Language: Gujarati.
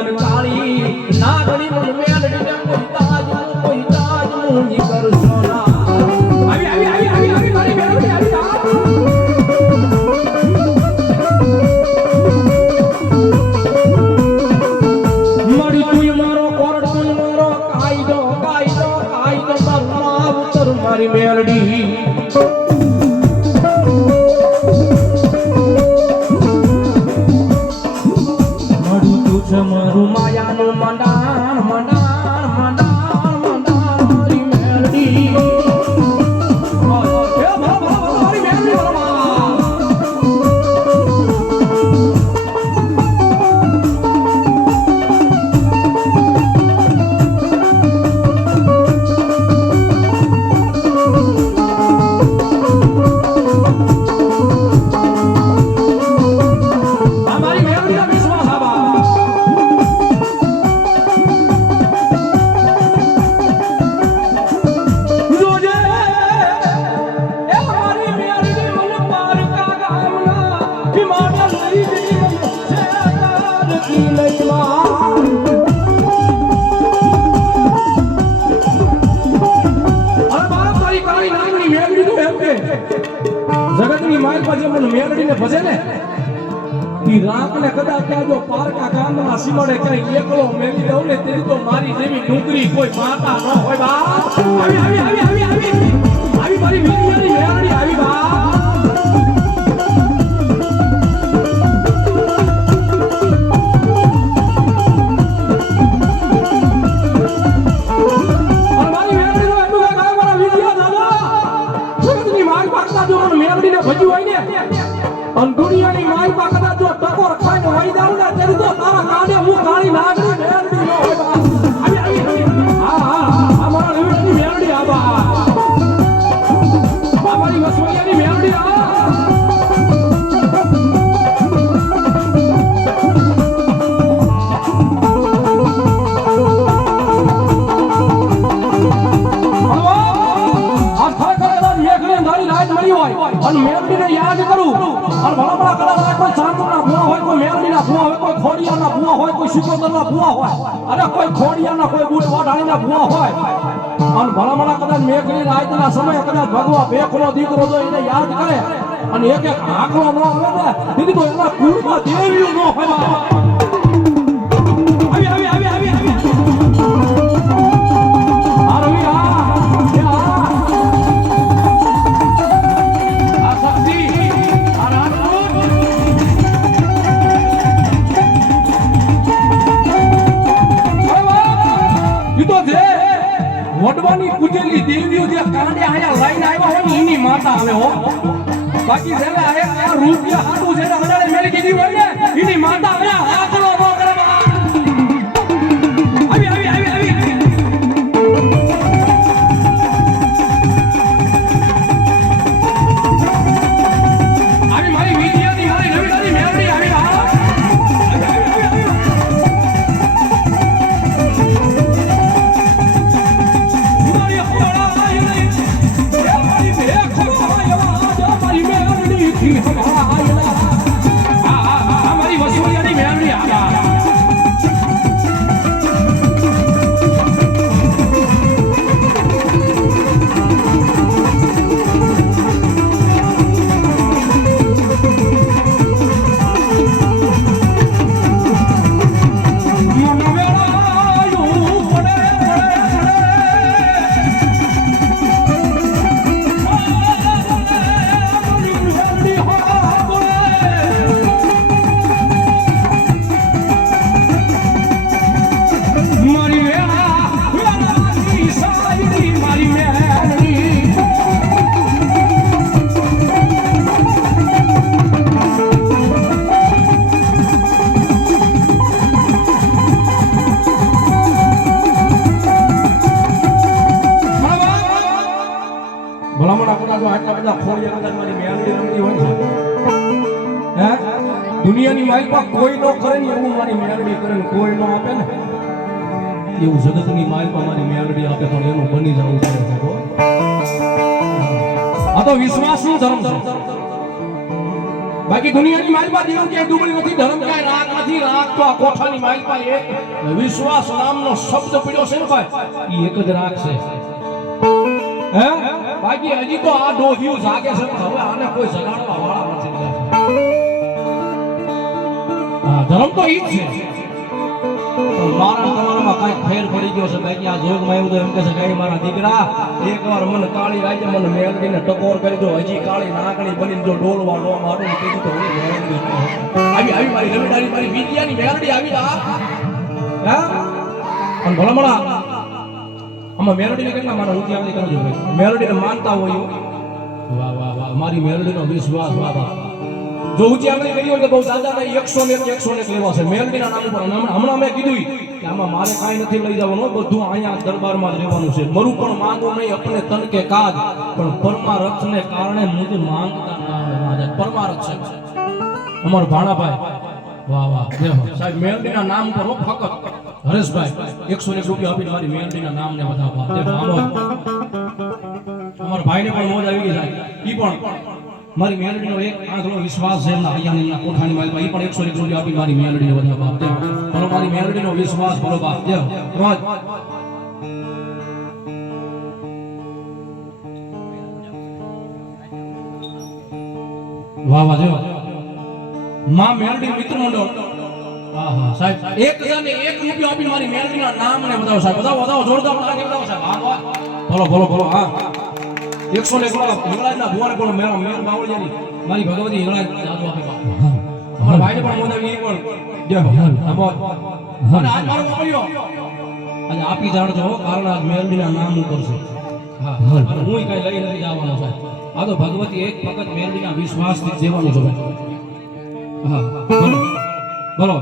મન કાળી નાગણી મન મેલડીને કોઈ તાજ મુની કરશો ના આવી મારી મેલડી આવી મળી તું મારો કોરડ તું મારો કાયદો મારું ઉતર મારી મેલડી મારું માયાનું મંડાણ મારી મેલડી મારી મેલડી જગતની માલ પાસે મને મેલડીને ભજે ને ઈ રાતને કદાચ ત્યાં જો પારકા ગામના સીમાડે કઈ એકલો મેલી દઉં ને તેરી તો મારી જેવી ડુંગરી કોઈ માતા ન હોય બા આવી મારી વીડિયાની મેલડી આવી બા અને દુનિયાની માલ માં કદાચ જો ટકોર ખાઈને વળી જાવ ને ત્યારે તો તારા કાને હું કાળી નાગરી મેલડી ન હોય આવી હા મારા લીવડાની મેલડી આબા મારી વસવૈયાની મેલડી આ અને મેલડીને યાદ કરું અને ભલા કદાચ કોઈ ચાંદના ભૂવા હોય કોઈ મેલડીના ભૂવા હોય કોઈ ખોડિયાના ભૂવા હોય કોઈ શિકોતરના ભૂવા હોય અને કોઈ ખોડિયાના કોઈ બુટ વાઢાણીના ભૂવા હોય અને ભલા કદાચ મેઘની રાતના સમયે કદાચ ભગવા ભેખનો દીકરો તો એને યાદ કરે અને એક આંકડો ન આવે ને દીદી તો એના કુળમાં દેવીઓ ન હોય વડવાની પૂજેલી દેવીઓ જે કાંડે આયા લાઈન આવ્યા હોય ને એની માતા આવે હો બાકી જેને આ રૂપિયા હાટું છે હડાડે મેલી દીધી હોય ને એની માતા આવે આકલો નો કરે આવી મારી વીડિયાની મારી નવીની મેલડી આવી મારી વસુલિયાની મેલડી આવ્યા દુનિયાની માલિકમાં કોઈ નો કરે ને એવું મારી મેલડી કરે ને કોઈ નો આપે ને એવું જગતની માલિકમાં મારી મેલડી આપે પણ એનું બની જવું પડે છે આ તો વિશ્વાસનો ધર્મ છે બાકી દુનિયાની માલપા દેવું ક્યાંય ડૂબળી નથી, ધર્મ ક્યાંય રાખ નથી. રાખ તો આ કોઠાની માલપા એક વિશ્વાસ નામનો શબ્દ પડ્યો છે ને ભાઈ, એ એક જ રાખ છે. હે બાકી હજી તો આ ડોહિયું જાગે છે, પણ હવે આને કોઈ જગાડવા વાળા નથી. હા ધર્મ તો ઈ જ છે, પણ મારા તમારામાં કાંઈક ફેર પડી ગયો છે. બાકી આ જોગમાં એવું તો એમ કે છે કે મારા દીકરા એકવાર મને કાળી રાજ્ય મને મેલડીને ટકોર કરી દો, હજી કાળી નાગણી બની જો ડોલવા નો મારું કીધું તો હું મેલડી આવી આવી મારી રવિડાની મારી વિદ્યાની મેલડી આવી આ. હે અને ભલામણા આમાં મેલડીને કેટલા મારા ઉત્યાવલી કરજો ભાઈ, મેલડીને માનતા હોય. વાહ વાહ વાહ, મારી મેલડીનો વિશ્વાસ. વાહ વાહ, જો ઉત્યાવલી કરી હોય તો બહુ દાદા ને 101 લેવા છે મેલડીના નામ ઉપર. હમણાં મેં કીધું કે આમાં મારે કાંઈ નથી લઈ જવાનું, બધું અહીંયા દરબારમાં જ રહેવાનું છે. મરું પણ માંગુ નહીં અપને તન કે કાજ, પણ પરમારથને કારણે મુજે માંગતા ના આવે. પરમારથ છે અમારો ભાણાભાઈ. વાહ વાહ સાહેબ, મેલડીના નામ ઉપર ફક્ત હરેશભાઈ 101 રૂપિયા આપીને મારી મેલડીના નામને વધાવવા. અમારા ભાઈને પણ મોજ આવી ગઈ સાહેબ. ઈ પણ મારી મેલડીનો એક આંધળો વિશ્વાસ છે એમના અહીંયા કોઠાની માલમાં, ઈ પણ 101 રૂપિયા આપી મારી મેલડીને વધાવવા. બોલો મારી મેલડીનો વિશ્વાસ. બોલો બાપ જય રોજ. વાહ વાહ જય માં મેલડી મિત્ર મંડળ. હા હા સાહેબ, 1001 રૂપિયા આપી મારી મેલડીના નામને બતાવો સાહેબ. બતાવો જોરદાર તાળી બતાવો સાહેબ. હા બોલો બોલો બોલો. હા 101 હિંગળાજના ભુવાને પણ મેર બાવળિયાની મારી ભગવતી હિંગળાજ જાદુ આપે બાપ. અમારા ભાઈને પણ મોદાવી પણ જય હો. અને આજ મારો બાપડિયો આજે આપી જાણજો, કારણ આજ મેલડીના નામ ઉપર છે. હા હું કઈ લઈ નથી જવાનો સાહેબ. આ તો ભગવતી એક વખત મેલડીના વિશ્વાસથી દેવાનું છે. હા બોલો બોલો.